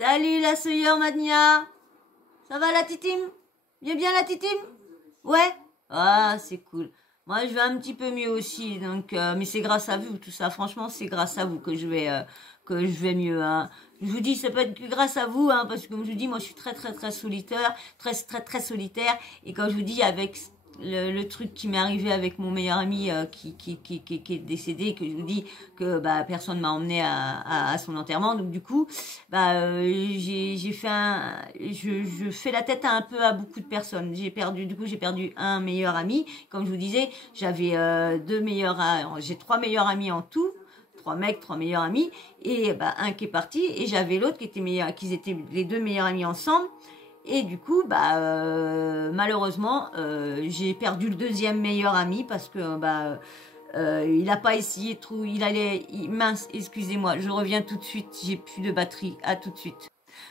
Salut la sœur Madnia. Ça va la titime? Bien la titime? Ouais? Ah, c'est cool. Moi, je vais un petit peu mieux aussi, donc, mais c'est grâce à vous, tout ça. Franchement, c'est grâce à vous que je vais mieux, hein. Je vous dis, ça peut être que grâce à vous, hein, parce que comme je vous dis, moi, je suis très solitaire, très solitaire. Et quand je vous dis, avec le truc qui m'est arrivé avec mon meilleur ami qui est décédé, que je vous dis que bah personne m'a emmené à son enterrement, donc du coup, bah j'ai fait je fais la tête un peu à beaucoup de personnes. J'ai perdu un meilleur ami. Comme je vous disais, j'avais j'ai trois meilleurs amis en tout. Trois mecs, trois meilleurs amis, et bah, un qui est parti, et j'avais l'autre qui était meilleur, qu'ils étaient les deux meilleurs amis ensemble, et du coup, bah, malheureusement, j'ai perdu le deuxième meilleur ami, parce que, bah, il n'a pas essayé trop, mince, excusez-moi, je reviens tout de suite, j'ai plus de batterie, à tout de suite.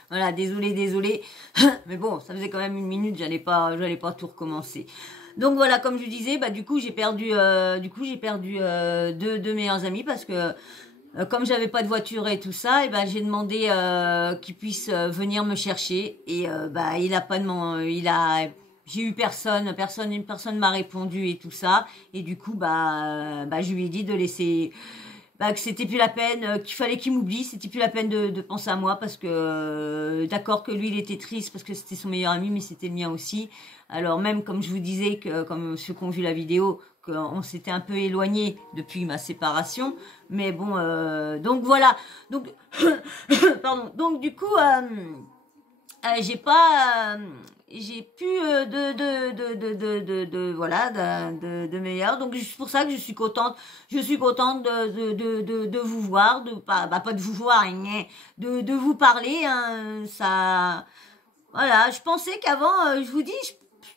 Voilà, désolé, mais bon, ça faisait quand même 1 minute, j'allais pas tout recommencer. Donc voilà, comme je disais, bah du coup j'ai perdu deux meilleurs amis parce que comme j'avais pas de voiture et tout ça, et ben j'ai demandé qu'il puisse venir me chercher et bah il a pas de j'ai eu personne m'a répondu et tout ça et du coup bah je lui ai dit de laisser bah, que c'était plus la peine, qu'il fallait qu'il m'oublie, c'était plus la peine de penser à moi parce que d'accord que lui il était triste parce que c'était son meilleur ami mais c'était le mien aussi. Alors même comme je vous disais que comme ceux qui ont vu la vidéo qu'on s'était un peu éloigné depuis ma séparation, mais bon donc voilà. Donc pardon. Donc du coup j'ai plus voilà de meilleurs, donc c'est pour ça que je suis contente de vous voir, pas de vous voir de vous parler, hein, ça voilà. Je pensais qu'avant je vous dis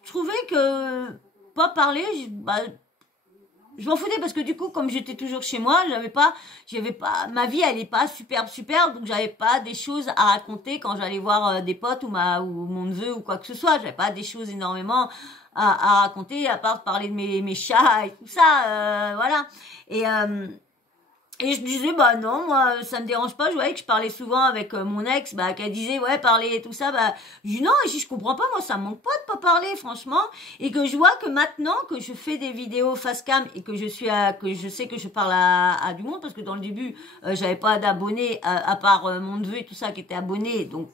je trouvais que pas parler je m'en foutais parce que du coup, comme j'étais toujours chez moi, ma vie elle est pas superbe, donc j'avais pas des choses à raconter quand j'allais voir des potes ou mon neveu ou quoi que ce soit. J'avais pas des choses énormément à raconter à part parler de mes chats et tout ça, voilà. Et je disais, bah non, moi, ça me dérange pas. Je voyais que je parlais souvent avec mon ex, bah, qu'elle disait, ouais, parler et tout ça, bah, je dis non, et je comprends pas, moi, ça me manque pas de pas parler, franchement. Et que je vois que maintenant que je fais des vidéos face cam et que que je sais que je parle à du monde, parce que dans le début, j'avais pas d'abonnés, à part mon neveu et tout ça qui était abonné, donc,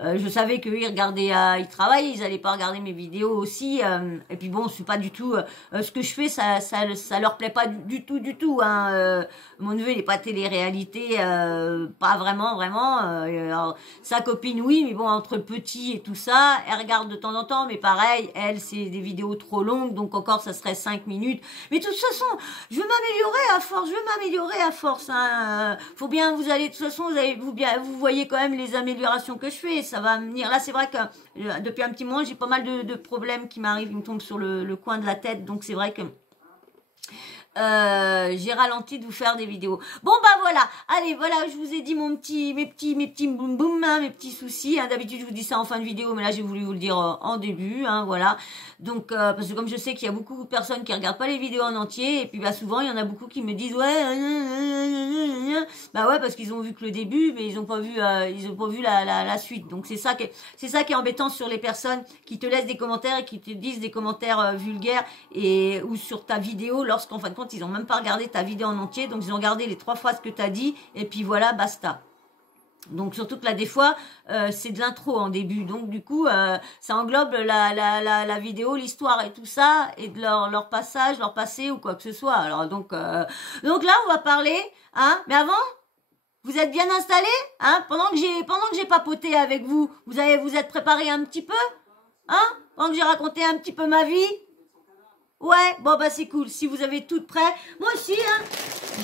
je savais qu'eux, ils travaillent, ils allaient pas regarder mes vidéos aussi. Et puis bon, c'est pas du tout ce que je fais, ça leur plaît pas du tout. Hein. Mon neveu, il est pas télé-réalité, pas vraiment. Alors, sa copine, oui, mais bon, entre petits et tout ça, elle regarde de temps en temps, mais pareil, elle, c'est des vidéos trop longues, donc encore, ça serait 5 minutes. Mais de toute façon, je veux m'améliorer à force. Hein. Faut bien, de toute façon, vous voyez quand même les améliorations que je fais. Ça va venir. Là, c'est vrai que depuis un petit moment, j'ai pas mal de problèmes qui m'arrivent, ils me tombent sur le coin de la tête. Donc, c'est vrai que j'ai ralenti de vous faire des vidéos. Bon bah voilà, allez voilà, je vous ai dit mes petits boum boum, hein, mes petits soucis. Hein. D'habitude je vous dis ça en fin de vidéo, mais là j'ai voulu vous le dire en début, hein, voilà. Donc parce que comme je sais qu'il y a beaucoup de personnes qui regardent pas les vidéos en entier, et puis bah souvent il y en a beaucoup qui me disent ouais, bah ouais parce qu'ils ont vu que le début, mais ils ont pas vu la suite. Donc c'est ça qui est embêtant sur les personnes qui te laissent des commentaires et qui te disent des commentaires vulgaires ou sur ta vidéo lorsqu'en fin de compte ils ont même pas regardé ta vidéo en entier, donc ils ont regardé les 3 phrases que tu as dit et puis voilà, basta. Donc surtout que là des fois c'est de l'intro en début, donc du coup ça englobe la vidéo, l'histoire et tout ça, et de leur passage, leur passé ou quoi que ce soit. Alors donc là on va parler, hein, mais avant vous êtes bien installés, hein, pendant que j'ai papoté avec vous, vous êtes préparés un petit peu, hein, pendant que j'ai raconté un petit peu ma vie. Ouais, bon bah c'est cool, si vous avez tout prêt. Moi aussi, hein,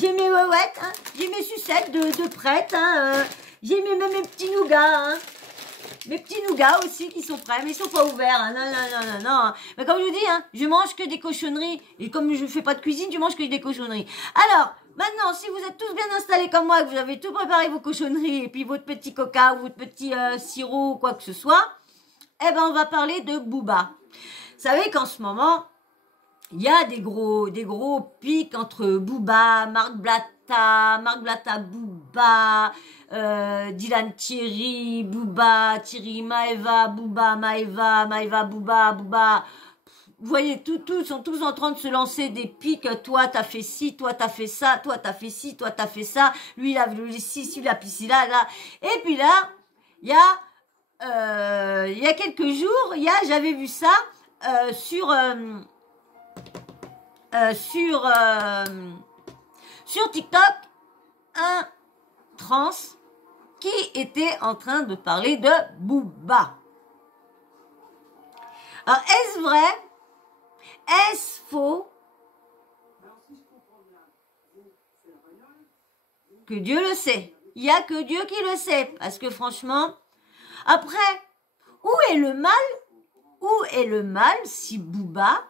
j'ai mes ouais, hein, j'ai mes sucettes de prêtes, hein, j'ai mes petits nougats, hein. Mes petits nougats aussi qui sont prêts, mais ils sont pas ouverts, hein, non. Mais comme je vous dis, hein, je mange que des cochonneries, et comme je fais pas de cuisine, je mange que des cochonneries. Alors, maintenant, si vous êtes tous bien installés comme moi, que vous avez tout préparé vos cochonneries, et puis votre petit coca ou votre petit sirop ou quoi que ce soit, eh ben on va parler de Booba. Vous savez qu'en ce moment... il y a des gros pics entre Booba, Marc Blatta, Booba, Dylan Thierry, Booba, Thierry, Maeva, Booba, Maeva, Booba. Vous voyez, sont tous en train de se lancer des pics. Toi, t'as fait ci, toi, t'as fait ça, toi, t'as fait ci, toi, t'as fait ça. Lui, il a vu ci, il a pissé là. Et puis là, il y a quelques jours, j'avais vu ça sur TikTok, un trans qui était en train de parler de Booba. Alors, est-ce vrai? Est-ce faux? Que Dieu le sait. Il n'y a que Dieu qui le sait. Parce que franchement, après, où est le mal? Où est le mal si Booba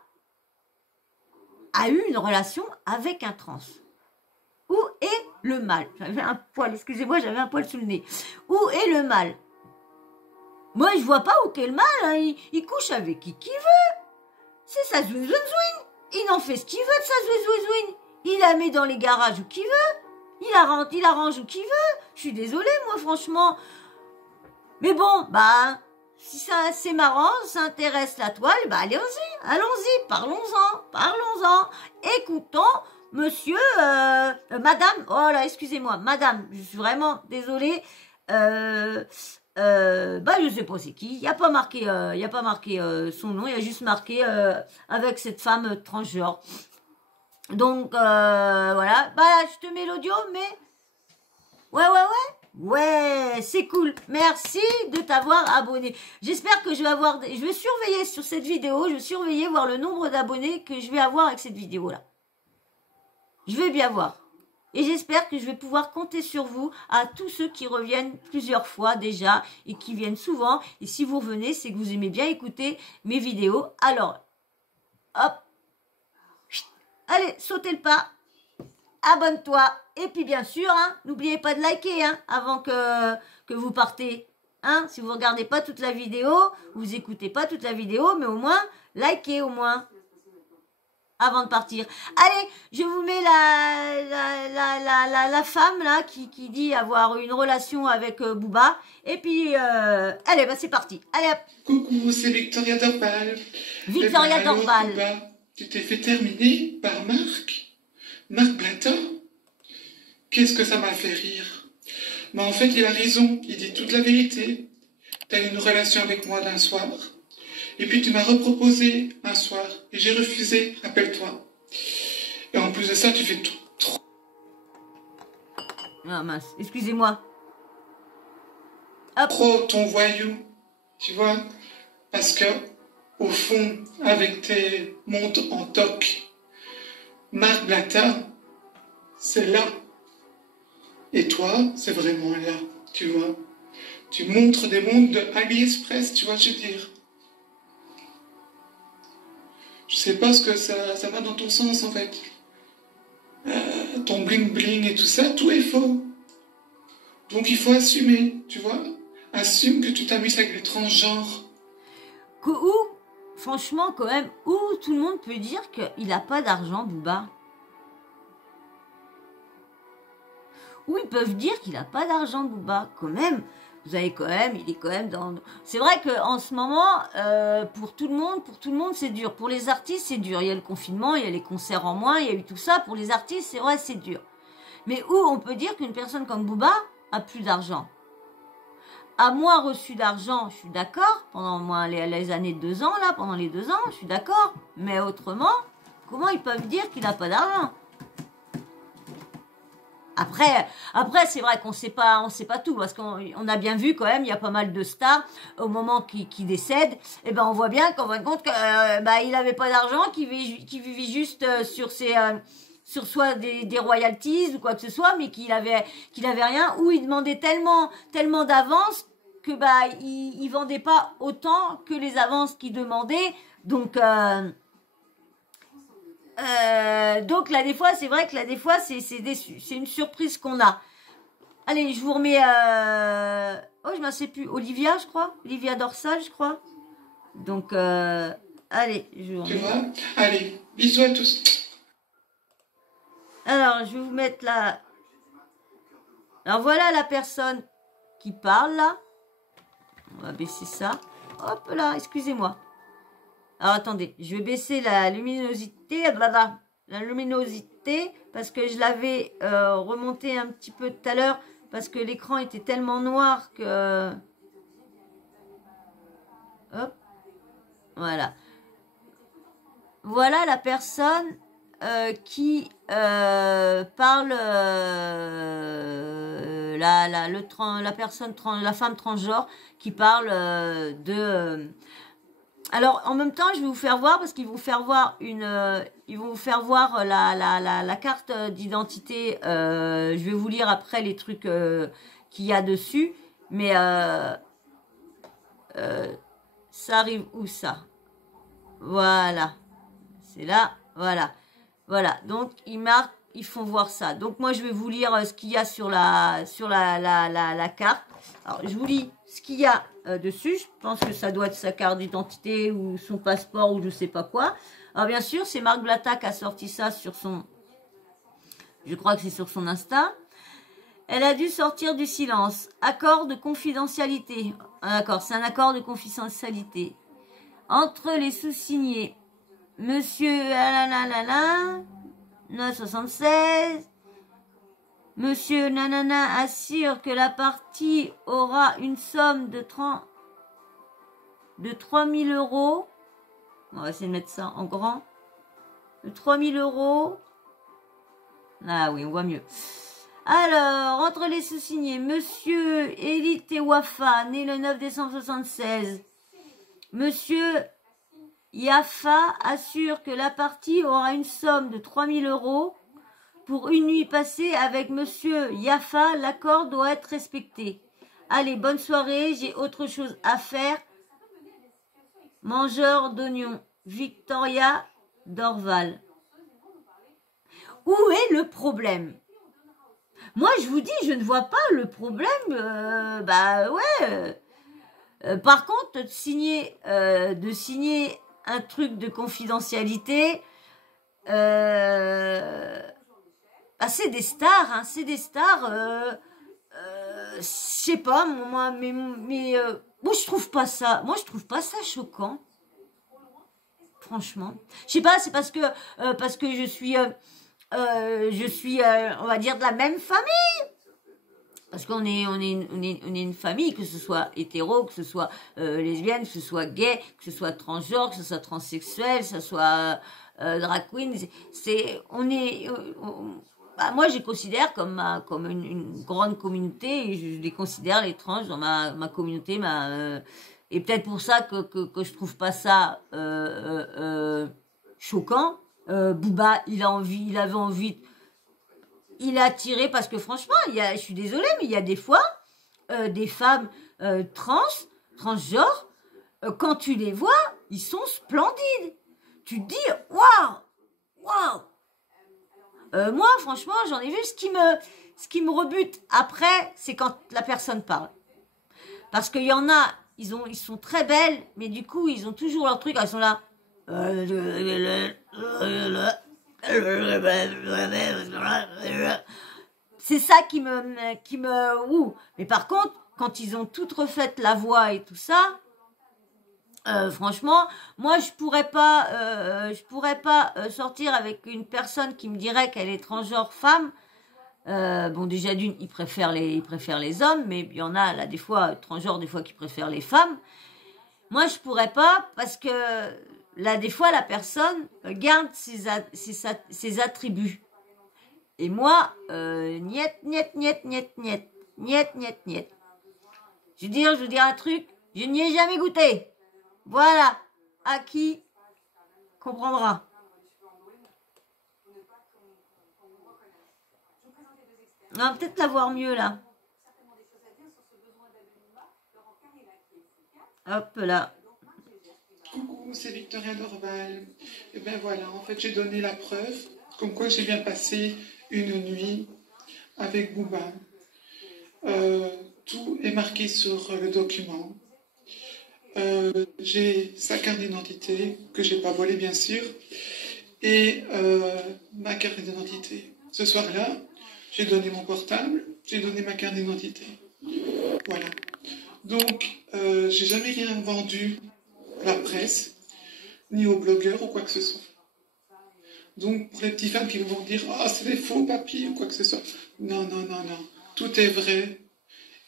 a eu une relation avec un trans? Où est le mal? J'avais un poil, excusez-moi, j'avais un poil sous le nez. Où est le mal? Moi, je vois pas où est le mal. Hein. Il couche avec qui veut. C'est sa zouin. Il en fait ce qu'il veut de sa zouin. Il la met dans les garages où qu'il veut. Il arrange où qu'il veut. Je suis désolée, moi, franchement. Mais bon, bah, si ça c'est marrant, ça intéresse la toile, bah allons-y, parlons-en. Écoutons monsieur, madame, oh là, excusez-moi, madame, je suis vraiment désolée. Bah je sais pas c'est qui, il y a pas marqué son nom, il y a juste marqué avec cette femme transgenre. Donc voilà, bah là, je te mets l'audio, mais ouais, c'est cool. Merci de t'avoir abonné. J'espère que je vais surveiller sur cette vidéo, je vais surveiller voir le nombre d'abonnés que je vais avoir avec cette vidéo là. Je vais bien voir. Et j'espère que je vais pouvoir compter sur vous, à tous ceux qui reviennent plusieurs fois déjà et qui viennent souvent. Et si vous revenez, c'est que vous aimez bien écouter mes vidéos. Alors, hop. Allez, sautez le pas. Abonne-toi. Et puis bien sûr, hein, n'oubliez pas de liker hein, avant que vous partez. Hein, si vous ne regardez pas toute la vidéo, vous écoutez pas toute la vidéo, mais au moins, likez au moins. Avant de partir. Allez, je vous mets la femme là qui dit avoir une relation avec Booba. Et puis, allez, bah c'est parti. Allez hop. Coucou, c'est Victoria Dorval. Victoria Dorval. Booba, tu t'es fait terminer par Marc Blatta. Qu'est-ce que ça m'a fait rire. Mais en fait, il a raison. Il dit toute la vérité. T'as eu une relation avec moi d'un soir. Et puis tu m'as reproposé un soir et j'ai refusé, rappelle-toi. Et en plus de ça, tu fais tout trop. Ah mince, excusez-moi. Trop ton voyou, tu vois. Parce que, au fond, avec tes montres en toc, Marc Blatta, c'est là. Et toi, c'est vraiment là, tu vois. Tu montres des montres de AliExpress, tu vois, je veux dire. Je sais pas ce que ça va dans ton sens en fait. Ton bling bling et tout ça, tout est faux. Donc il faut assumer, tu vois. Assume que tu t'amuses avec les transgenres. Où, franchement quand même, où tout le monde peut dire qu'il n'a pas d'argent, Booba. Où ils peuvent dire qu'il n'a pas d'argent, Booba, quand même. Vous avez quand même, il est quand même dans... C'est vrai qu'en ce moment, pour tout le monde, c'est dur. Pour les artistes, c'est dur. Il y a le confinement, il y a les concerts en moins, il y a eu tout ça. Pour les artistes, c'est vrai, c'est dur. Mais où on peut dire qu'une personne comme Booba a plus d'argent? A moins reçu d'argent, je suis d'accord. Pendant moins les années de 2 ans, là, pendant les 2 ans, je suis d'accord. Mais autrement, comment ils peuvent dire qu'il n'a pas d'argent? Après, c'est vrai qu'on sait pas tout, parce qu'on a bien vu quand même, il y a pas mal de stars, au moment qui décèdent, et ben on voit bien qu'en fin de compte, il avait pas d'argent, qu'il vivait juste sur soit des royalties ou quoi que ce soit, mais qu'il avait rien, ou il demandait tellement d'avance que il vendait pas autant que les avances qu'il demandait, donc là des fois c'est vrai que là des fois c'est une surprise qu'on a. Allez, je vous remets oh je m'en sais plus, Olivia Dorsal je crois. Donc allez, je vous remets. Tu vois, allez, Bisous à tous. Alors, je vais vous mettre là. Alors, voilà la personne qui parle là. On va baisser ça. Hop là, excusez-moi. Alors, attendez, je vais baisser la luminosité. La luminosité, parce que je l'avais remonté un petit peu tout à l'heure, parce que l'écran était tellement noir que... Hop. Voilà. Voilà la personne qui parle, la femme transgenre qui parle alors en même temps je vais vous faire voir parce qu'ils vont vous faire voir ils vont vous faire voir la carte d'identité. Je vais vous lire après les trucs qu'il y a dessus, mais ça arrive où ça? Voilà, c'est là, voilà. Voilà, donc ils font voir ça. Donc moi je vais vous lire ce qu'il y a sur la carte. Alors je vous lis ce qu'il y a dessus. Je pense que ça doit être sa carte d'identité ou son passeport ou je sais pas quoi. Alors bien sûr, c'est Marc Blatta qui a sorti ça sur son... Je crois que c'est sur son Insta. Elle a dû sortir du silence. Accord de confidentialité. D'accord, c'est un accord de confidentialité. Entre les sous-signés. Monsieur 976, Monsieur Nanana assure que la partie aura une somme de 3 000 euros. On va essayer de mettre ça en grand. De 3 000 euros. Ah oui, on voit mieux. Alors, entre les sous-signés, Monsieur Elie Tewafa, né le 9 décembre 76. Monsieur Yafa assure que la partie aura une somme de 3 000 euros. Pour une nuit passée avec Monsieur Yafa, l'accord doit être respecté. Allez, bonne soirée, j'ai autre chose à faire. Mangeur d'oignons, Victoria Dorval. Où est le problème? Moi, je vous dis, je ne vois pas le problème. Bah ouais. Par contre, de signer un truc de confidentialité, c'est des stars, hein, c'est des stars. Je sais pas, moi, mais moi je trouve pas ça choquant. Franchement, je sais pas, c'est parce que je suis, on va dire de la même famille. Parce qu'on est une famille, que ce soit hétéro, que ce soit lesbienne, que ce soit gay, que ce soit transgenre, que ce soit transsexuel, que ce soit drag queen. Moi, je les considère comme une grande communauté. Et je les considère les trans dans ma communauté. Et peut-être pour ça que je trouve pas ça choquant. Booba, il avait envie. Il a attiré parce que franchement, je suis désolée, mais il y a des fois des femmes transgenres, quand tu les vois, ils sont splendides. Tu te dis, waouh. Moi, franchement, j'en ai vu. Ce qui me rebute après, c'est quand la personne parle. Parce qu'il y en a, ils sont très belles, mais du coup, ils ont toujours leur truc, elles sont là. C'est ça qui me mais par contre quand ils ont toutes refait la voix et tout ça, franchement moi je pourrais pas sortir avec une personne qui me dirait qu'elle est transgenre femme. Bon, déjà d'une, ils préfèrent les hommes, mais il y en a là des fois transgenres, des fois qui préfèrent les femmes. Moi je pourrais pas parce que là, des fois, la personne garde ses attributs. Et moi, niet. Je veux dire un truc, je n'y ai jamais goûté. Voilà. À qui comprendra. On va peut-être la voir mieux, là. Hop là. Coucou, c'est Victoria Dorval. Et bien voilà, en fait, j'ai donné la preuve, comme quoi j'ai bien passé une nuit avec Booba. Tout est marqué sur le document. J'ai sa carte d'identité, que j'ai pas volée bien sûr. et ma carte d'identité. Ce soir-là, j'ai donné mon portable, j'ai donné ma carte d'identité. Voilà. Donc, j'ai jamais rien vendu à la presse, ni aux blogueurs ou quoi que ce soit. Donc, pour les petits fans qui vont dire « Ah, c'est des faux papiers » ou quoi que ce soit. Non, non, non, non. Tout est vrai.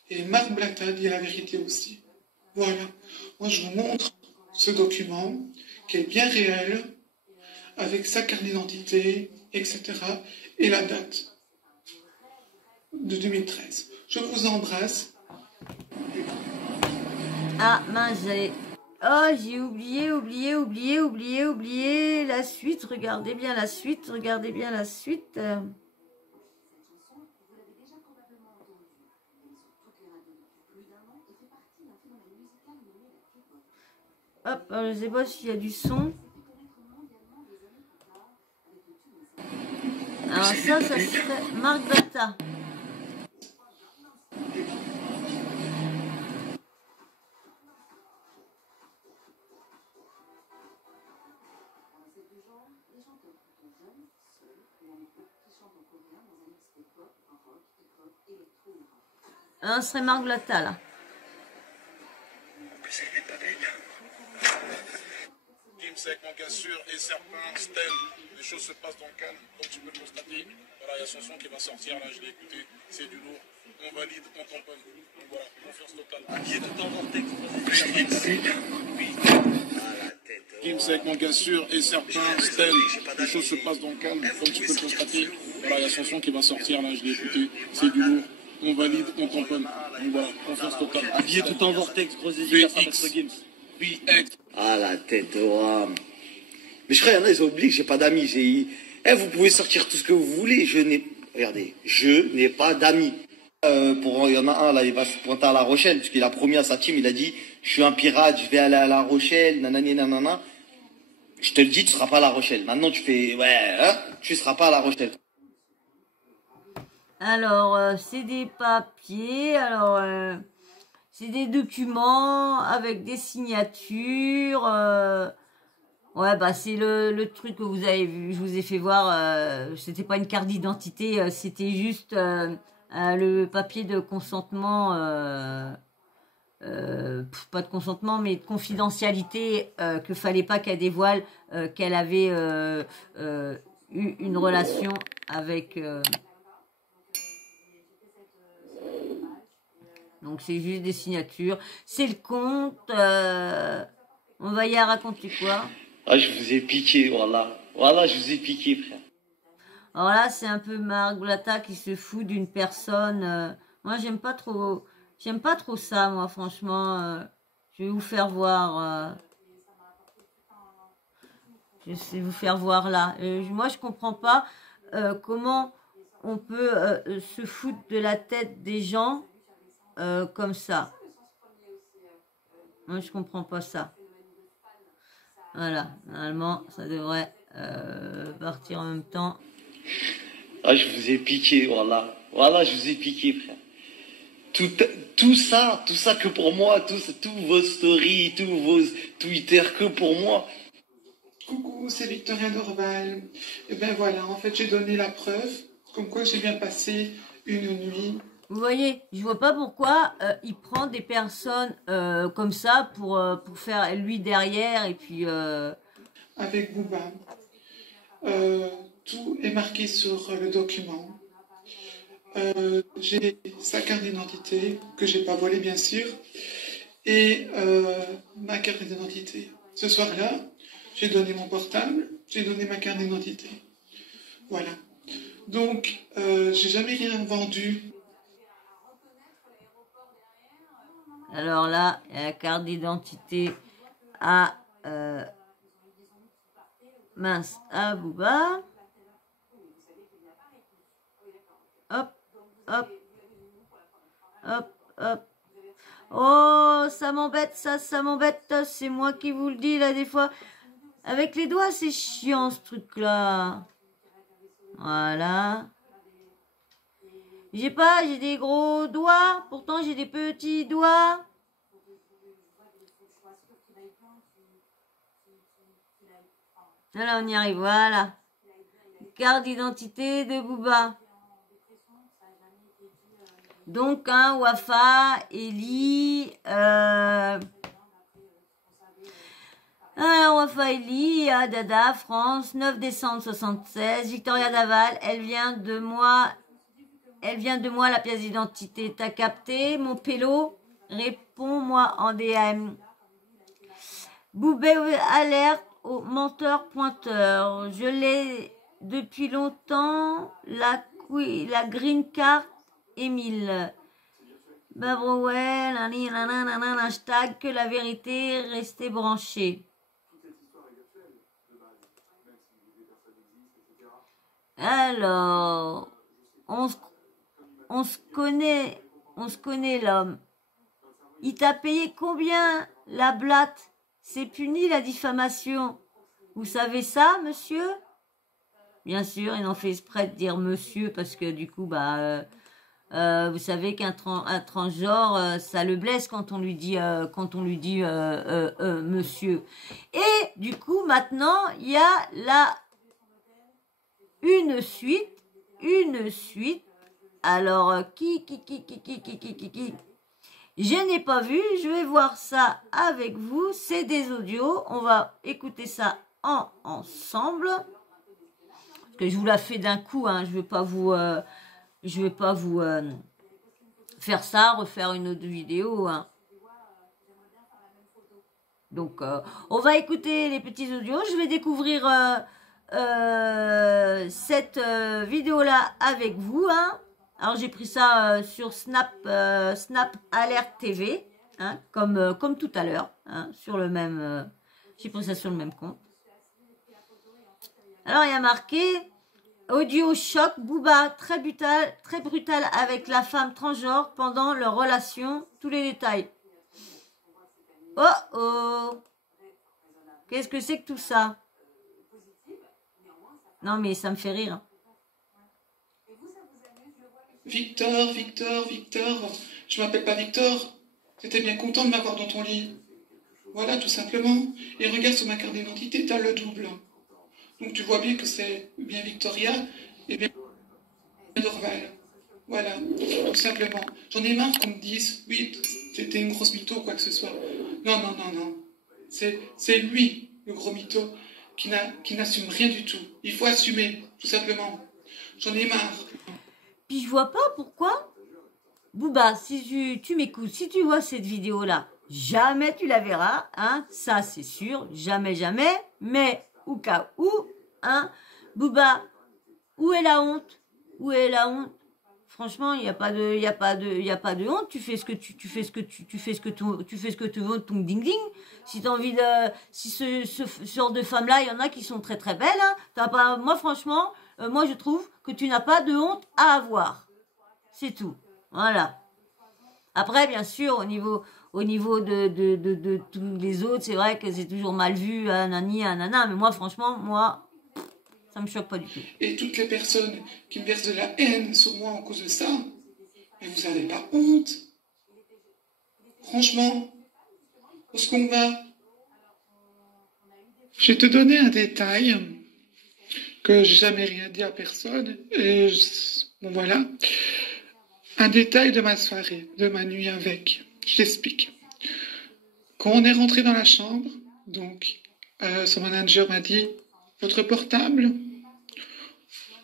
Et Marc Blatta dit la vérité aussi. Voilà. Moi, je vous montre ce document qui est bien réel, avec sa carte d'identité, etc. et la date de 2013. Je vous embrasse. Ah mince, oh, j'ai oublié la suite. Regardez bien la suite, regardez bien la suite. Hop, je sais pas s'il y a du son. Alors ça serait Marc Blatta. Ce serait Marc Blatta là. En plus, elle est même pas belle. Gimsec, mon gars sûr, et Serpent, Stel, les choses se passent dans le calme, comme tu peux le constater. Voilà, il y a son son qui va sortir, là, je l'ai écouté, c'est du lourd. On valide, on tamponne. Donc voilà, confiance totale. Habillé tout en vortex, oui. Gimsec, mon gars sûr, et Serpent, Stel, les choses se passent dans le calme, comme tu peux le constater. Voilà, il y a son son qui va sortir, là, je l'ai écouté, c'est du lourd. On valide, on tamponne. Donc voilà, confiance totale. Habillé tout en vortex, grosse dédicace à Maître Gims. PX. Ah, la tête au rame. Mais je crois, il y en a, ils ont oublié que j'ai pas d'amis. Vous pouvez sortir tout ce que vous voulez. Regardez, je n'ai pas d'amis. Il y en a un, là, il va se pointer à La Rochelle, parce qu'il a promis à sa team, il a dit, je suis un pirate, je vais aller à La Rochelle, nanani, nanana. Je te le dis, tu seras pas à La Rochelle. Maintenant, tu fais, ouais, hein, tu seras pas à La Rochelle. Alors, c'est des papiers, c'est des documents avec des signatures. Ouais, bah c'est le truc que vous avez vu, je vous ai fait voir. C'était pas une carte d'identité, c'était juste le papier de consentement, pas de consentement, mais de confidentialité que fallait pas qu'elle dévoile qu'elle avait eu une relation avec. Donc c'est juste des signatures. C'est le compte. On va y raconter quoi? Ah, je vous ai piqué, voilà. Voilà, je vous ai piqué, frère. Alors là, c'est un peu Marc Blatta qui se fout d'une personne. Moi, j'aime pas trop ça, moi, franchement. Je vais vous faire voir. Je vais vous faire voir là. Moi, je comprends pas comment on peut se foutre de la tête des gens comme ça. Moi, je comprends pas ça. Voilà, normalement, ça devrait partir en même temps. Ah, je vous ai piqué, voilà. Voilà, je vous ai piqué, frère. Tout ça que pour moi, tous vos stories, tous vos Twitter que pour moi. Coucou, c'est Victoria Dorval. Et ben voilà, en fait, j'ai donné la preuve, comme quoi j'ai bien passé une nuit. Vous voyez, je vois pas pourquoi il prend des personnes comme ça pour faire lui derrière et puis... Avec Booba. Tout est marqué sur le document. J'ai sa carte d'identité, que j'ai pas volée bien sûr, et ma carte d'identité. Ce soir-là, j'ai donné mon portable, j'ai donné ma carte d'identité. Voilà. Donc, j'ai jamais rien vendu. Alors là, la carte d'identité à... mince, à Booba. Hop, hop, hop, hop. Oh, ça m'embête, ça m'embête. C'est moi qui vous le dis là des fois. Avec les doigts, c'est chiant ce truc-là. Voilà. J'ai des gros doigts. Pourtant, j'ai des petits doigts. Là, on y arrive, voilà. Carte d'identité de Booba. Donc, hein, Wafa, Eli, Wafa Eli, Dada, France, 9 décembre 76, Victoria Daval, elle vient de moi, la pièce d'identité. T'as capté, mon pélo? Réponds-moi en DM. Boubé alerte au menteur pointeur. Je l'ai depuis longtemps, la green card Émile. Babrouel, hashtag que la vérité restez branchée. Alors, on se connaît l'homme. Il t'a payé combien la blatte? C'est puni la diffamation. Vous savez ça, monsieur? Bien sûr, il en fait exprès de dire monsieur parce que du coup, vous savez qu'un transgenre, ça le blesse quand on lui dit, monsieur. Et du coup, maintenant, il y a une suite. Alors, qui je n'ai pas vu, je vais voir ça avec vous. C'est des audios, on va écouter ça ensemble. Parce que je vous la fais d'un coup, hein. Je vais pas vous faire ça, refaire une autre vidéo, hein. Donc, on va écouter les petits audios. Je vais découvrir cette vidéo-là avec vous, hein. Alors, j'ai pris ça sur Snap Alert TV, hein, comme tout à l'heure, hein, sur le même... j'ai pris ça sur le même compte. Alors, il y a marqué audio choc, Booba très brutal avec la femme transgenre pendant leur relation, tous les détails. Oh, qu'est-ce que c'est que tout ça? Non, mais ça me fait rire. Victor, je m'appelle pas Victor. T'étais bien content de m'avoir dans ton lit. Voilà, tout simplement. Et regarde sur ma carte d'identité, t'as le double. Donc tu vois bien que c'est bien Victoria et bien Dorval. Voilà, tout simplement. J'en ai marre qu'on me dise, oui, t'étais une grosse mytho, quoi que ce soit. Non. C'est lui, le gros mytho, qui n'assume rien du tout. Il faut assumer, tout simplement. J'en ai marre. Puis je vois pas pourquoi. Booba, si tu m'écoutes, si tu vois cette vidéo-là, jamais tu la verras, hein, ça c'est sûr, jamais, mais au cas où, hein, Booba, où est la honte? Franchement, il y a pas de honte. Tu fais ce que tu fais ce que tu veux, ton ding ding. Si t'as envie si ce genre de femmes-là, il y en a qui sont très très belles, hein. Moi franchement, moi je trouve que tu n'as pas de honte à avoir. C'est tout. Voilà. Après, bien sûr, au niveau de tous les autres, c'est vrai que c'est toujours mal vu, nani, nana, mais moi franchement, ça me choque pas du tout. Et toutes les personnes qui me versent de la haine sur moi en cause de ça, mais vous n'avez pas honte? Franchement, où est-ce qu'on va? Je vais te donner un détail que j'ai jamais rien dit à personne. Et bon voilà, un détail de ma soirée, de ma nuit avec. Je t'explique. Quand on est rentré dans la chambre, donc son manager m'a dit votre portable.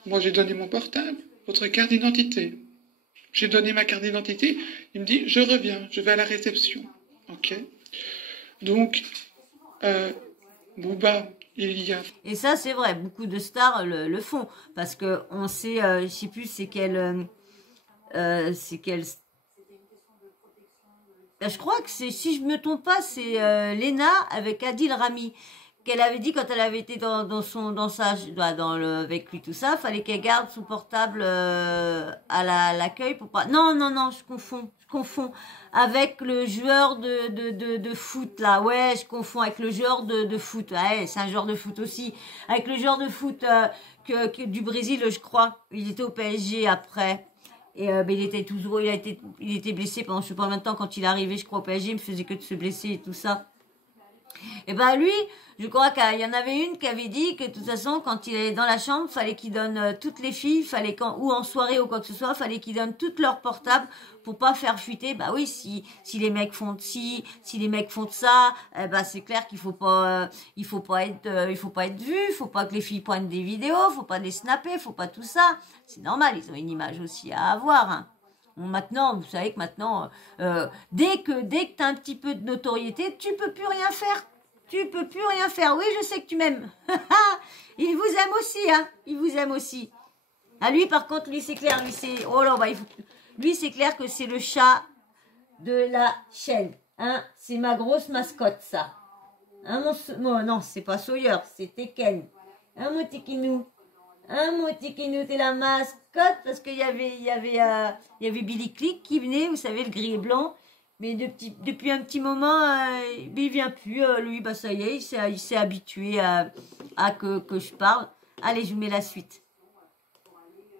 Moi, j'ai donné mon portable, votre carte d'identité. J'ai donné ma carte d'identité. Il me dit, je reviens, je vais à la réception. Ok. Donc, Booba, il y a... Et ça, c'est vrai, beaucoup de stars le font. Parce que on sait, je sais plus, c'est quelle... je crois que c'est, si je me trompe pas, c'est Lena avec Adil Rami. Qu'elle avait dit quand elle avait été avec lui tout ça, fallait qu'elle garde son portable à l'accueil pour pas. Non, je confonds avec le joueur de foot là. Ouais, je confonds avec le joueur de foot. Ouais, c'est un joueur de foot aussi. Avec le joueur de foot du Brésil, je crois. Il était au PSG après. Et il était blessé pendant je sais pas combien de temps quand il est arrivé, je crois au PSG, il me faisait que de se blesser et tout ça. Et ben lui, je crois qu'il y en avait une qui avait dit que de toute façon, quand il est dans la chambre, fallait qu'il donne toutes les filles, fallait ou en soirée ou quoi que ce soit, fallait qu'il donne toutes leurs portables pour pas faire fuiter. Bah oui, si les mecs font de ci, si les mecs font de ça, bah c'est clair qu'il faut pas être vu, il faut pas que les filles prennent des vidéos, faut pas les snapper, faut pas tout ça. C'est normal, ils ont une image aussi à avoir. Hein. Bon, maintenant, vous savez que maintenant, dès que t'as un petit peu de notoriété, tu peux plus rien faire. Tu peux plus rien faire. Oui, je sais que tu m'aimes. Il vous aime aussi, hein. Il vous aime aussi. Ah, lui, par contre, lui, c'est clair. Lui, c'est... Oh là, bah, lui, c'est clair que c'est le chat de la chaîne. Hein, c'est ma grosse mascotte, ça. Hein, non, c'est pas Sawyer, c'est Tekken. Hein, mon Tikinou. Hein, mon Tikinou, t'es la mascotte. Parce qu'il y avait Billy Click qui venait, vous savez, le gris et blanc. Mais depuis un petit moment, il vient plus. Lui, bah ça y est, il s'est habitué à que je parle. Allez, je vous mets la suite.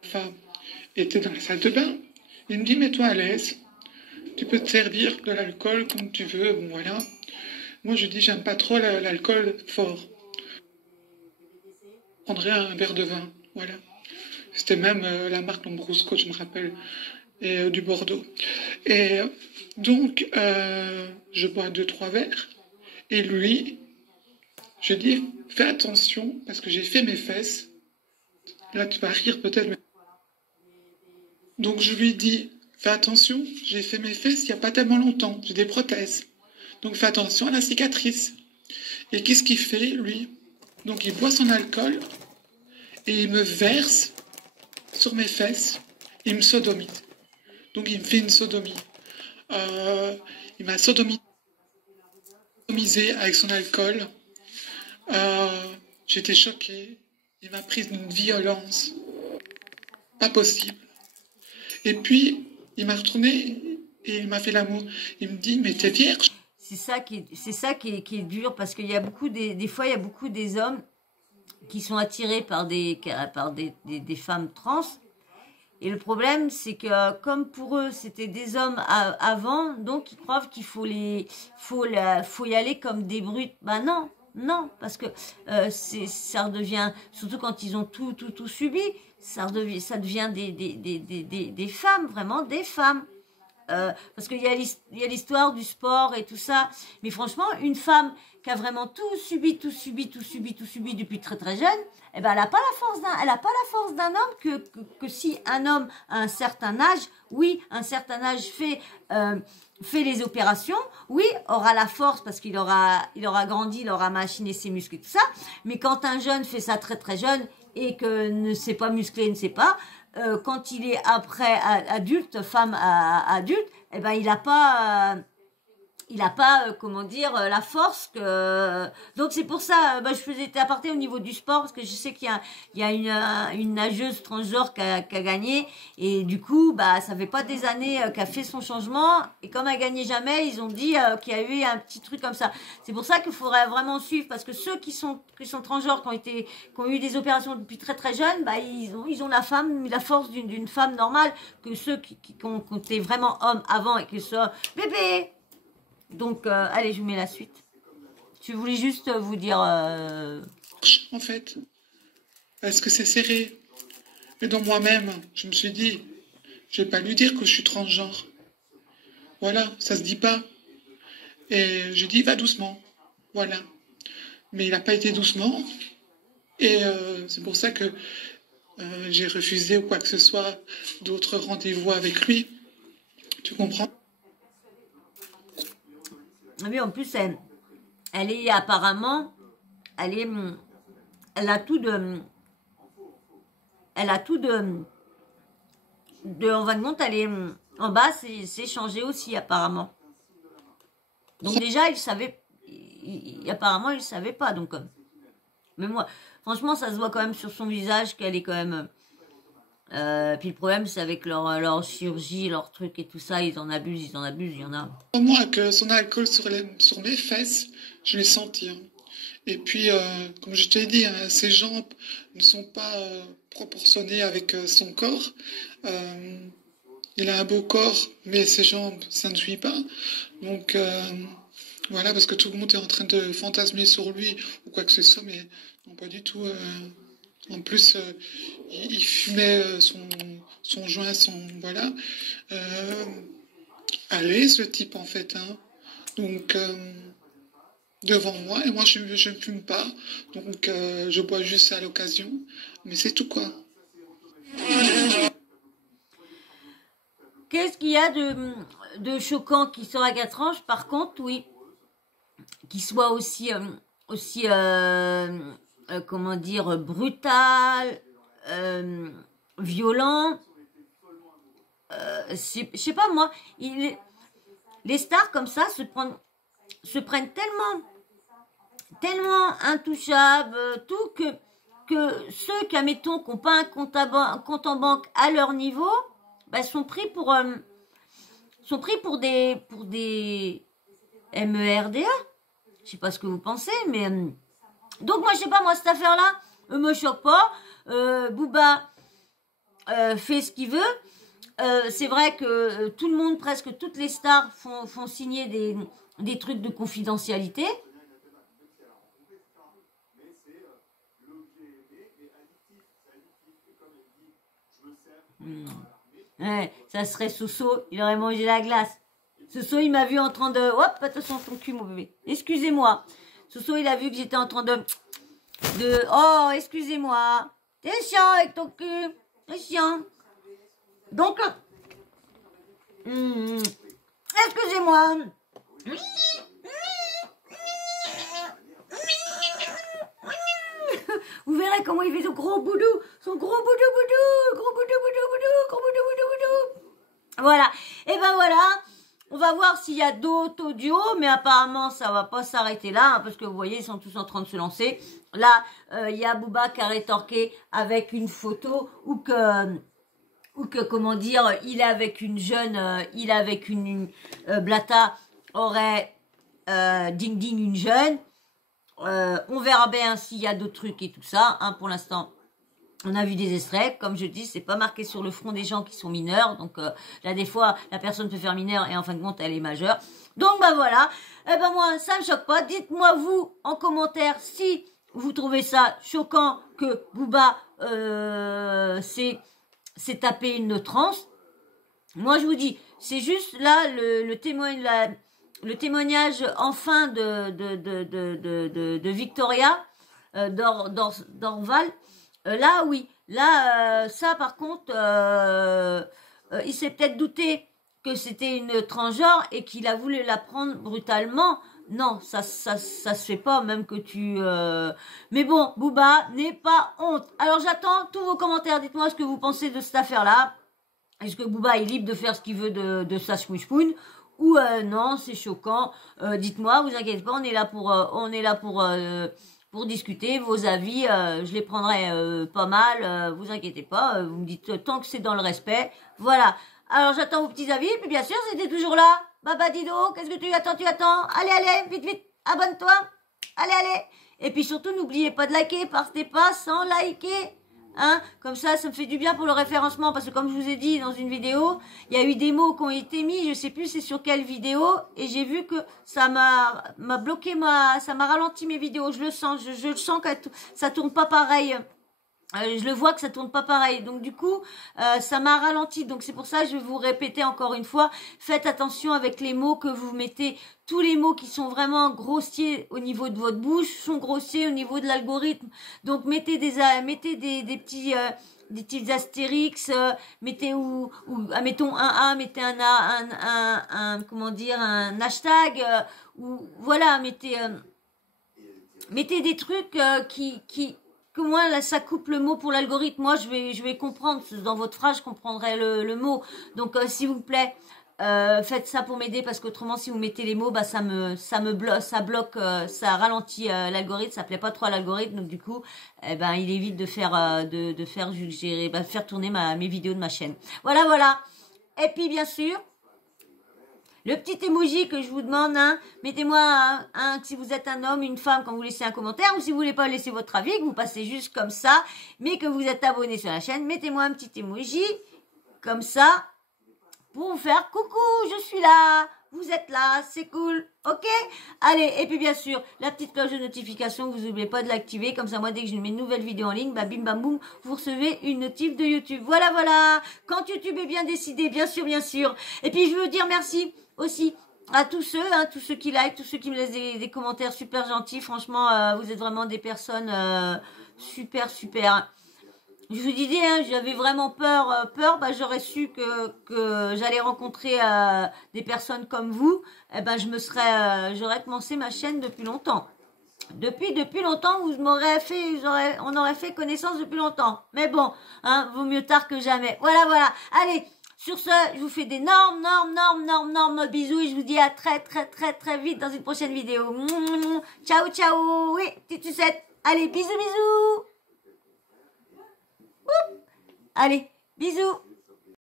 La femme était dans la salle de bain. Il me dit, mets-toi à l'aise. Tu peux te servir de l'alcool comme tu veux. Bon, voilà. Moi, je dis, j'aime pas trop l'alcool fort. Je prendrais un verre de vin. Voilà. C'était même la marque Lambrusco, je me rappelle. Et du Bordeaux. Et donc, je bois 2-3 verres. Et lui, je dis, fais attention, parce que j'ai fait mes fesses. Là, tu vas rire peut-être. Mais... Donc, je lui dis, fais attention, j'ai fait mes fesses il n'y a pas tellement longtemps. J'ai des prothèses. Donc, fais attention à la cicatrice. Et qu'est-ce qu'il fait, lui? Donc, il boit son alcool et il me verse sur mes fesses. Il me sodomite. Donc, il me fait une sodomie. Il m'a sodomisé avec son alcool. J'étais choquée. Il m'a prise d'une violence. Pas possible. Et puis, il m'a retourné et il m'a fait l'amour. Il me dit, mais t'es vierge. C'est ça qui est dur parce qu'il y a beaucoup des fois, il y a beaucoup des hommes qui sont attirés par des femmes trans. Et le problème, c'est que comme pour eux, c'était des hommes avant, donc ils croient qu'il faut y aller comme des brutes. Ben non, parce que ça redevient, surtout quand ils ont tout subi, ça devient des femmes, vraiment des femmes. Parce qu'il y a l'histoire du sport et tout ça. Mais franchement, une femme qui a vraiment tout subi depuis très très jeune, eh ben, elle n'a pas la force d'un homme que si un homme à un certain âge, oui, un certain âge fait les opérations, oui, aura la force parce qu'il aura grandi, il aura machiné ses muscles et tout ça. Mais quand un jeune fait ça très très jeune et que ne sait pas muscler, ne sait pas, quand il est après adulte, femme adulte, eh ben il a pas comment dire la force que donc c'est pour ça je faisais aparté au niveau du sport parce que je sais qu'il y a une nageuse transgenre qui a gagné et du coup ça fait pas des années qu'elle fait son changement et comme elle gagnait jamais ils ont dit qu'il y a eu un petit truc comme ça. C'est pour ça qu'il faudrait vraiment suivre parce que ceux qui sont transgenres qui ont eu des opérations depuis très très jeunes ils ont la force d'une femme normale que ceux qui ont été vraiment hommes avant et que ça bébé. Donc, allez, je vous mets la suite. Je voulais juste vous dire... En fait, est-ce que c'est serré? Mais dans moi-même, je me suis dit, je vais pas lui dire que je suis transgenre. Voilà, ça se dit pas. Et j'ai dit, va doucement. Voilà. Mais il n'a pas été doucement. Et c'est pour ça que j'ai refusé ou quoi que ce soit d'autres rendez-vous avec lui. Tu comprends? Oui, en plus, elle est apparemment, elle a tout de, en fin de compte, elle est, en bas, c'est changé aussi, apparemment. Donc déjà, apparemment, il savait pas, donc, mais moi, franchement, ça se voit quand même sur son visage qu'elle est quand même, puis le problème, c'est avec leur chirurgie, leur truc et tout ça, ils en abusent, il y en a. Moi, que son alcool sur mes fesses, je l'ai senti. Hein. Et puis, comme je t'ai dit, hein, ses jambes ne sont pas proportionnées avec son corps. il a un beau corps, mais ses jambes, ça ne suit pas. Donc, voilà, parce que tout le monde est en train de fantasmer sur lui, ou quoi que ce soit, mais non, pas du tout. En plus, il fumait son joint, voilà. Allez, ce type, en fait, hein. Donc, devant moi, et moi, je ne fume pas. Donc, je bois juste à l'occasion. Mais c'est tout, quoi. Qu'est-ce qu'il y a de choquant qui sort à 4 ans? Par contre, oui, qui soit aussi comment dire, brutal, violent. Je sais pas moi, les stars comme ça se prennent tellement intouchables, tout que ceux qui, admettons, qui n'ont pas un compte en banque à leur niveau, bah, sont pris pour des MERDA. Je sais pas ce que vous pensez, mais donc moi je sais pas, moi cette affaire-là me choque pas. Booba fait ce qu'il veut. C'est vrai que tout le monde, presque toutes les stars font signer des trucs de confidentialité. Ouais, ça serait Soso, il aurait mangé la glace. Soso, il m'a vu en train de... Hop, attention ton cul, mon bébé. Excusez-moi. Soso, il a vu que j'étais en train de... Oh, excusez-moi. T'es chiant avec ton cul. T'es chiant. Donc... excusez-moi. Vous verrez comment il fait son gros boudou. Son gros boudou. Gros boudou. Voilà. Et ben voilà. On va voir s'il y a d'autres audios, mais apparemment ça va pas s'arrêter là, hein, parce que vous voyez, ils sont tous en train de se lancer. Là, il y a Booba qui a rétorqué avec une photo ou que comment dire, il est avec une jeune, Blata aurait ding ding une jeune. On verra bien s'il y a d'autres trucs et tout ça. Hein, pour l'instant, on a vu des extraits. Comme je dis, c'est pas marqué sur le front des gens qui sont mineurs. Donc là, des fois, la personne peut faire mineure et en fin de compte, elle est majeure. Donc bah voilà. Eh ben moi, ça me choque pas. Dites-moi vous en commentaire si vous trouvez ça choquant que Booba s'est tapé une transe. Moi, je vous dis, c'est juste là le témoignage enfin de Victoria d'Orval. Là, oui. Là, ça, par contre, il s'est peut-être douté que c'était une transgenre et qu'il a voulu la prendre brutalement. Non, ça se fait pas, même que tu... Mais bon, Booba, n'aie pas honte. Alors, j'attends tous vos commentaires. Dites-moi ce que vous pensez de cette affaire-là. Est-ce que Booba est libre de faire ce qu'il veut de sa smouchpoune? Ou non, c'est choquant. Dites-moi, vous inquiétez pas, on est là pour discuter, vos avis, je les prendrai pas mal, vous inquiétez pas, vous me dites tant que c'est dans le respect, voilà. Alors j'attends vos petits avis, puis bien sûr, c'était toujours là. Baba Dido, qu'est-ce que tu attends? Allez, vite, abonne-toi. Allez. Et puis surtout, n'oubliez pas de liker, partez pas sans liker. Hein, comme ça me fait du bien pour le référencement, parce que comme je vous ai dit dans une vidéo, il y a eu des mots qui ont été mis, je sais plus c'est sur quelle vidéo, et j'ai vu que ça m'a bloqué ça m'a ralenti mes vidéos, je le sens que ça tourne pas pareil. Je le vois que ça tourne pas pareil. Donc du coup, ça m'a ralenti. Donc c'est pour ça que je vais vous répéter encore une fois. Faites attention avec les mots que vous mettez. Tous les mots qui sont vraiment grossiers au niveau de votre bouche sont grossiers au niveau de l'algorithme. Donc mettez des petits astérix, mettez mettons un A, mettez un A, comment dire, un hashtag, ou voilà, mettez des trucs que moi, là, ça coupe le mot pour l'algorithme. Moi, je vais comprendre. Dans votre phrase, je comprendrai le mot. Donc, s'il vous plaît, faites ça pour m'aider, parce qu'autrement, si vous mettez les mots, bah, ça bloque, ça ralentit l'algorithme. Ça plaît pas trop à l'algorithme. Donc, du coup, il évite de faire faire tourner mes vidéos de ma chaîne. Voilà. Et puis, bien sûr, le petit emoji que je vous demande, hein, mettez-moi si vous êtes un homme, une femme, quand vous laissez un commentaire, ou si vous voulez pas laisser votre avis, que vous passez juste comme ça, mais que vous êtes abonné sur la chaîne, mettez-moi un petit emoji, comme ça, pour vous faire coucou, je suis là, vous êtes là, c'est cool, ok? Allez, et puis bien sûr, la petite cloche de notification, vous n'oubliez pas de l'activer, comme ça moi dès que je mets une nouvelle vidéo en ligne, bah bim bam boum, vous recevez une notif de YouTube. Voilà, voilà, quand YouTube est bien décidé, bien sûr, bien sûr. Et puis je veux dire merci aussi à tous ceux qui like, tous ceux qui me laissent des commentaires super gentils, franchement, vous êtes vraiment des personnes super, super. Je vous disais, hein, j'avais vraiment peur, bah, j'aurais su que j'allais rencontrer des personnes comme vous, eh ben j'aurais commencé ma chaîne depuis longtemps. Depuis longtemps, on aurait fait connaissance depuis longtemps. Mais bon, hein, vaut mieux tard que jamais. Voilà, voilà. Allez, sur ce, je vous fais d'énormes bisous et je vous dis à très vite dans une prochaine vidéo. Ciao, ciao. Oui, petite sucette. Allez, bisous. Allez, bisous.